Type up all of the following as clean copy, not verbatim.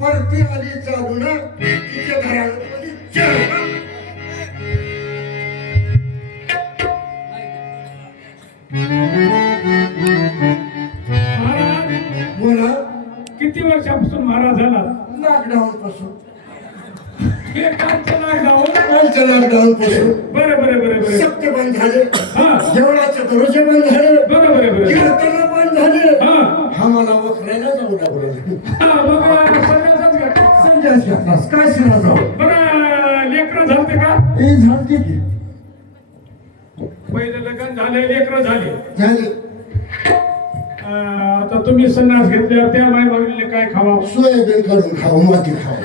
परती आली चालून तिच्या घरामध्ये बोला. किती वर्षापासून महाराज झाला? लॉकडाऊन पासून. हे कालचं लॉकडाऊन? कालचं लॉकडाऊन पासून. बरं बरं बरं बरं. सप्त बंद झाले, हा जेवणाचे दरोजे बंद झाले, बरं बरं बरं. कीर्तन बंद झाले. हा आम्हाला वखरायला जाऊ लागलो. हा मग संन्यासच घ्या. संन्यास घेतलास काय शिरा जाऊ. बरं लेकरं झालते का? हे झालते की पहिलं लग्न झाले, लेकरं झाले. झाले. आता तुम्ही संन्यास घेतल्यावर त्या माय मागले काय खावा? सोयाबीन काढून खाऊ, माती खाऊ.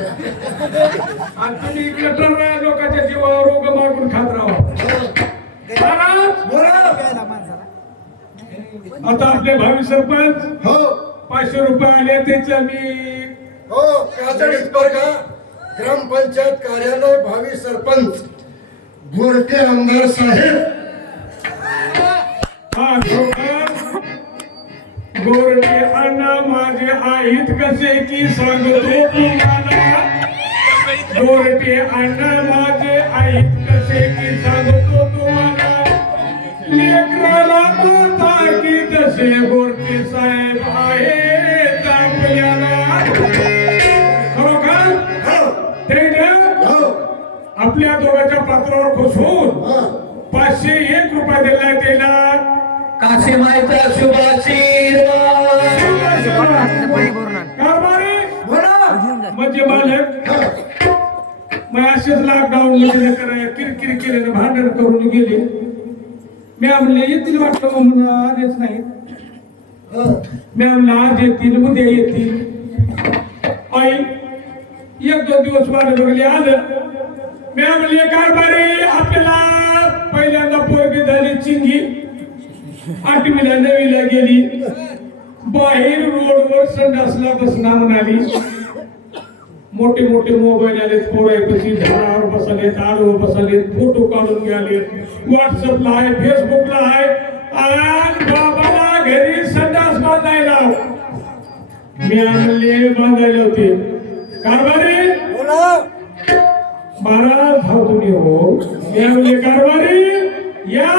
आणि तुम्ही इकडे लोकांच्या जीवावर रोग मागून खात राहा. आता आपले भावी सरपंच हो 500 रुपये आले त्याच्या मी हो काजळीत बरं ग्रामपंचायत कार्यालय भावी सरपंच गोरटे आमदार साहेब. हा खरोखर गोरटे अण्णा माझे आहेत कसे की सांगतो तुम्हाला. गोरटे अण्णा माझे आहेत कसे की सांगतो तुम्हाला. लेकराला माता की तसे गोरटे साहेब आहेत आपल्याला. खरोखर त्याने आपल्या दोघांच्या पात्रावर खुश होऊन 501 रुपये दिलाय त्याला. काशीमाईचा शुभाशीर्वाद. म्हणजे मालक मग असेच लॉकडाऊन मध्ये किरकिर केले, भांडण करून गेले. मी म्हणले येतील वाटलं, म्हणून आलेच नाही. मी म्हणलं आज येतील, उद्या येतील. आई 1-2 दिवस वाट बघले, आलं. मी म्हणले कारभारी आपल्याला पहिल्यांदा पोरगी झाली चिंगी, 8वीला 9वीला गेली. बाहेर रोडवर संडासला बसना म्हणाली. मोठे मोठे मोबाईल आलेत, पोरायपाशी झाडावर बसलेत, आडवर बसलेत, फोटो काढून घ्याले. व्हॉट्सअपला आहे, फेसबुकला आहे. आणि बाबाला घरी संडास बांधायला मी आणले, बांधायला होते. कारभारी महाराज भाऊ तुम्ही हो. मी आणले कारभारी या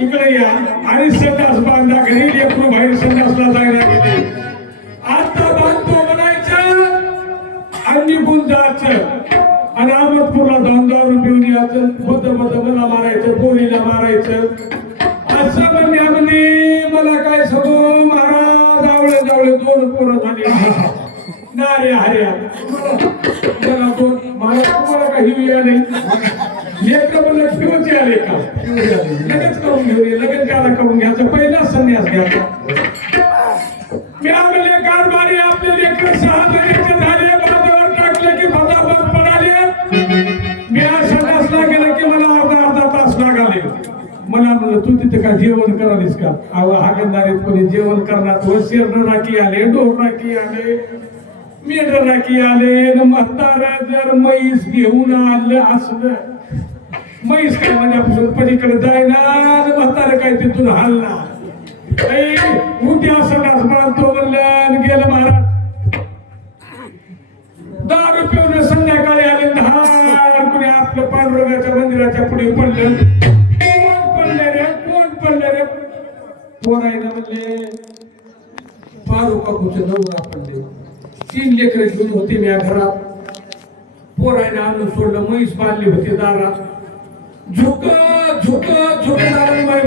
इकडे या आणि संडास बांधा. घरी लेकरू बाहेर संडासला जायला गेले. आता बांधतो म्हणायचं आणि निघून जायचं आणि अहमदपूरला जाऊन दारू पिऊन यायचं. बद मला मारायचं, पोरीला मारायचं. असं म्हणणे मला काय सांगू महाराज. आवळे जावळे 2 पोरं झाले. नारे हर्या मला 2 मला तुम्हाला काही वेळ नाही. लेकरं मला ठेवचे आले का लगेच करून घेऊन लगेच त्याला करून घ्यायचं. पहिला संन्यास घ्यायचा. मी म्हणले कारभारी आपले लेकर 6 महिन्याचे झाले, बाजावर टाकले की फटाफट पडाले. मी आज संन्यासला गेलं की मला अर्धा तास लागाले. मला म्हणलं तू तिथे का जेवण करालीस का? हागणदारीत कोणी जेवण करणार. शेरण राखी आले, ढोर राखी आले, मेंढर राखी आले. म्हातारा जर म्हैस घेऊन आलं असलं म्हैस काय माझ्यापासून पलीकडे जायना आणि म्हातारं काय तिथून हलना. उद्या संडास बांधतो म्हणलं आणि गेलं महाराज. दारू पिऊन संध्याकाळी आले धाड कुणी आपलं पांडुरंगाच्या मंदिराच्या पुढे पडलं. कोण पडलं रे पोरायला म्हणले पारू काकूचे नवरा पडले. 3 लेकरं घेऊन होते मी घरात. पोरायला आणून सोडलं. म्हैस बांधली होती दारात. झुक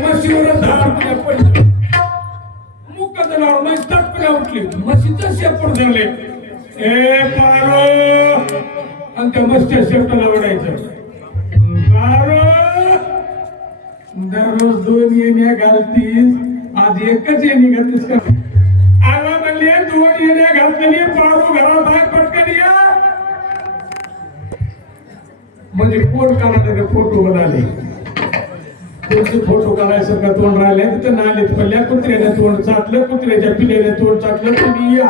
म्हशीवरच धाड पुण्या पडलं. मुक्का जनावर म्हैस तटपुण्या उठली. म्हशीचं शेपूट झाले. ए पारो आणि त्या म्हशीच्या शेपटाला ओढायचं. पारो दररोज 2 येण्या घालतीस, आज एकच येणी घालतीस का? आला म्हणले 2 येण्या घातलेली. पारू घरात आहे, पटकन या. म्हणजे कोण काढायला फोटो बनाले. तुमचे फोटो काढायसारखा तोंड राहिले तिथं नालीत पडल्या. कुत्र्याने तोंड चाटलं, कुत्र्याच्या पिल्याने तोंड चाटलं. तुम्ही या.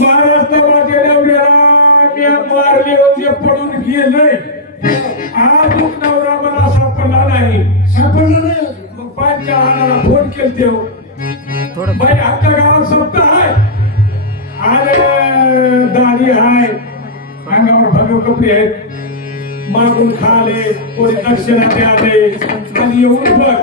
महाराष्ट्राच्या नवऱ्याला मारले होते, पडून गेलंय. आज नवरा मला सापडला नाही. मग 5 आणाला फोन केलते. बाई आमच्या गावात सप्ताह आहे. अरे दाढी आहे, अंगावर भगव कपडे आहेत, मागून खाले, कोणी दक्षिणा द्याले आणि येऊन बघ.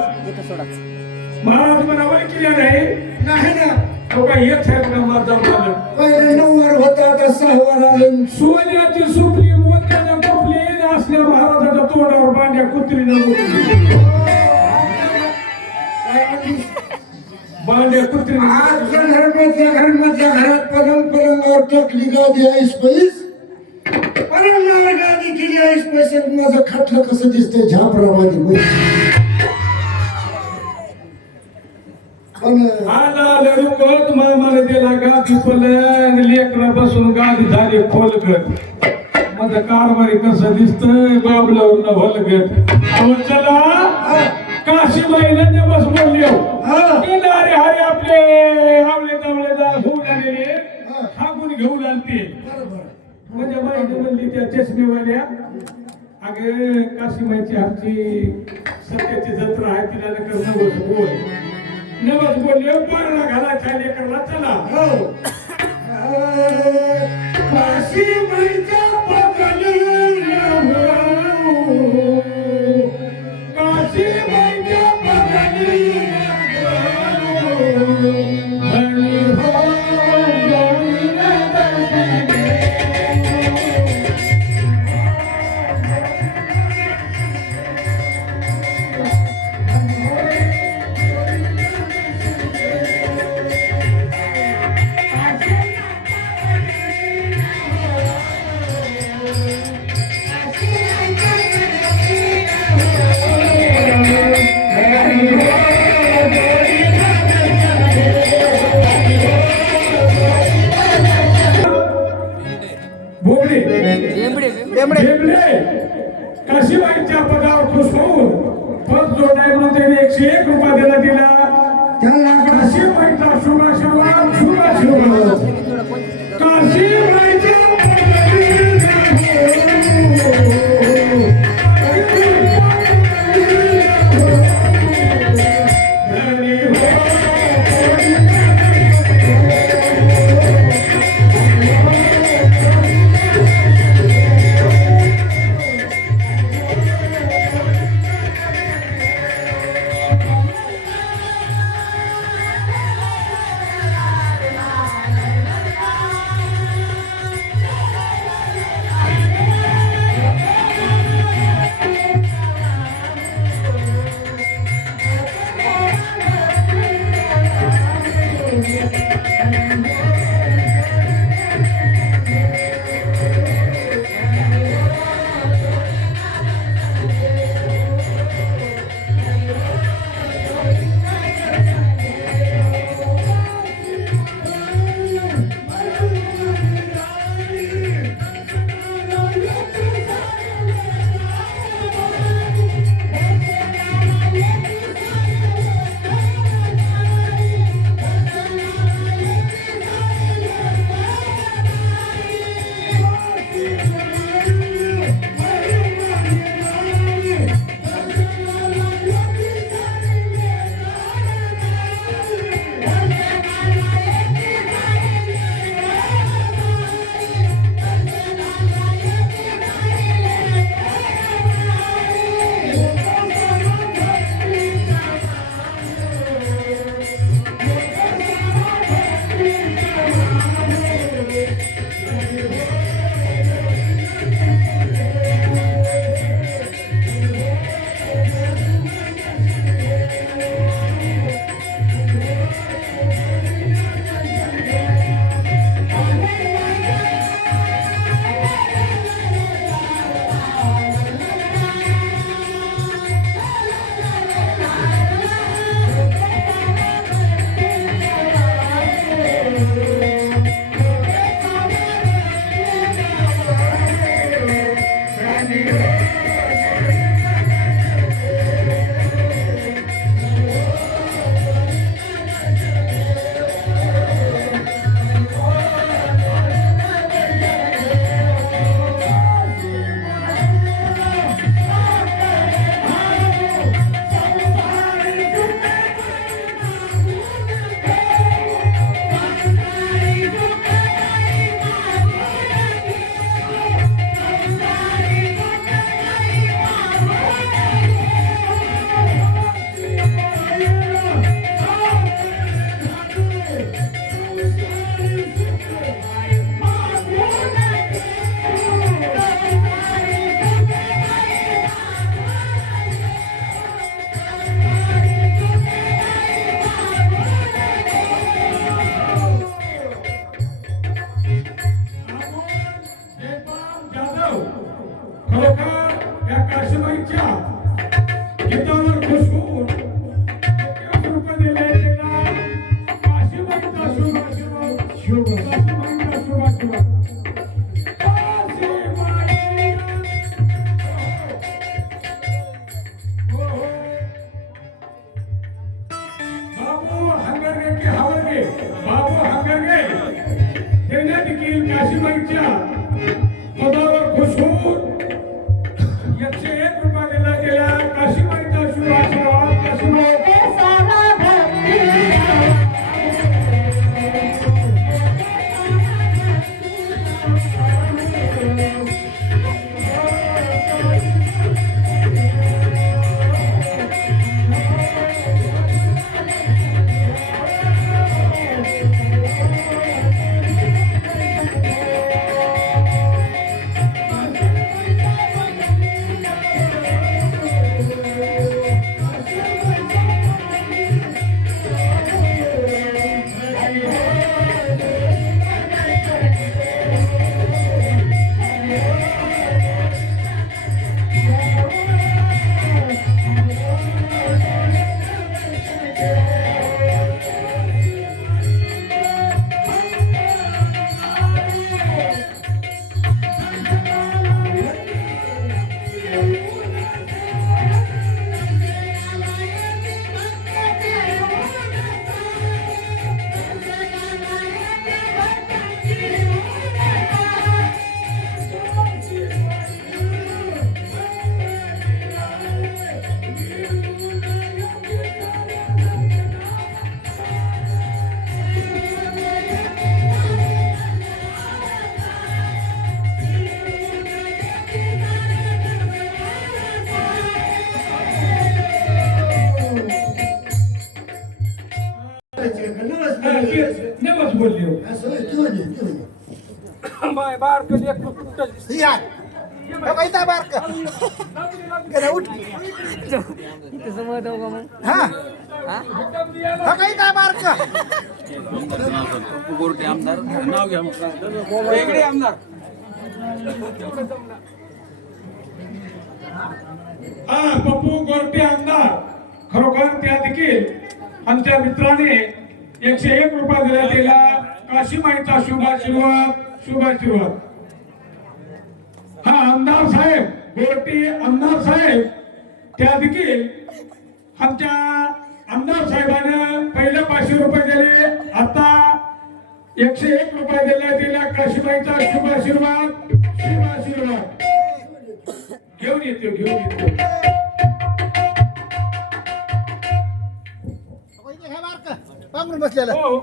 महाराज मला ओळखीला नाही ना. तो काय हेच आहे बघा माझा मालक. पहिले 9 वर होता, आता 6 वर आलं. सोन्याची सुपली मोत्याच्या टोपली असल्या महाराजाच्या तोंडावर बांड्या कुत्रीनं बांड्या कुत्रीनं. आजच्या घरामधल्या घरात पलंगावर टाकली गादी आईस पैस. पलंगावर गादी केली आईस पैस. माझं खाटलं कसं दिसतंय झापरावादी. आला लडूकत मामाला दिला गादी पलंग. लेकरा बसून गादी झाली खोलगत. माझं कारभारी कसं दिसतंय बाबलावर न भलगत. चला काशीबाईला नमस बोलली. किनारे हाय आपले आवळे तावळे घेऊन आलेले हागून घेऊन आणते. म्हणजे बाईने म्हणली त्या चष्मेवाल्या, अगे काशीबाईची आमची सत्याची जत्रा आहे, तिला नकर नवस बोल. नवस बोलले पारणा घालायचा लेकरला. चला काशीबाईच्या काशीबाईच्या काशीबाईच्या पदावर खुश होऊन पद जोडाय म्हणून त्याने 101 रुपया दिला. त्यांना काशीबाईचा शुभाशीर्वाद शुभाशीर्वाद. काशीबाईच्या माय बारक लेकरू कुठं या काही त्या बारक करा उठ हा हा काही त्या बारक गोरटे आमदार नाव घ्या वेगळे आमदार हा पप्पू गोरटे आमदार खरोखर त्या देखील आमच्या मित्राने 101 रुपये दिला त्याला काशीमाईचा शुभाशीर्वाद हा आमदार साहेब गोरटे आमदार साहेब त्या देखील आमच्या आमदार साहेबांना पहिले 500 रुपये दिले आता 101 रुपये दिले तिला काशीबाईचा शुभाशीर्वाद घेऊन येतो बारक पांघरून बसलेलं हो.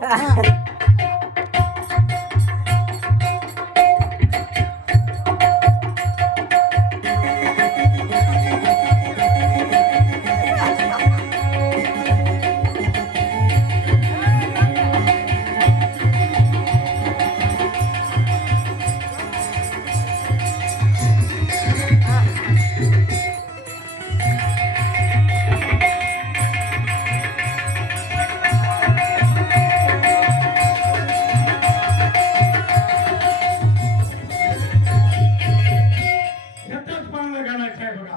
याचाच पाळणा घालायचा आहे बघा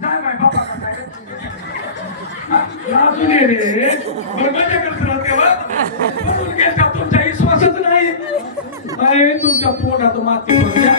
जाय बाय बाबा का काय लाजून ये रे बघायच्या करत तेव्हा म्हणून गेलता तुमचा विश्वासच नाही अरे तुमच्या पोटात माती पडल्या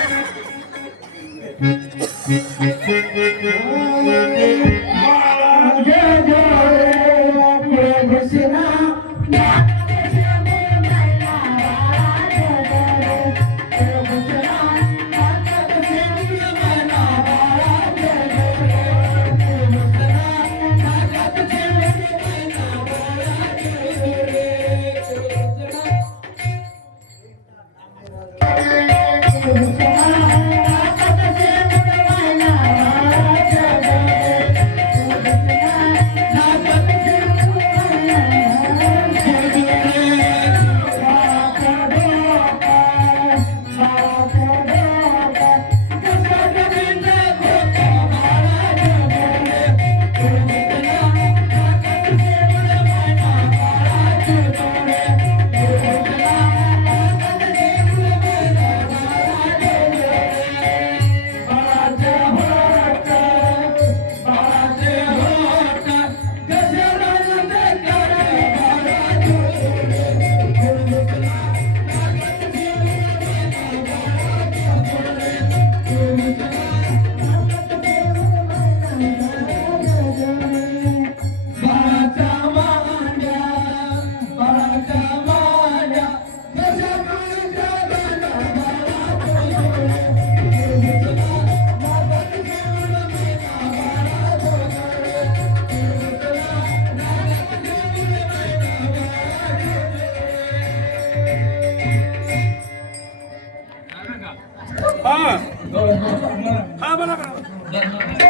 हा बोला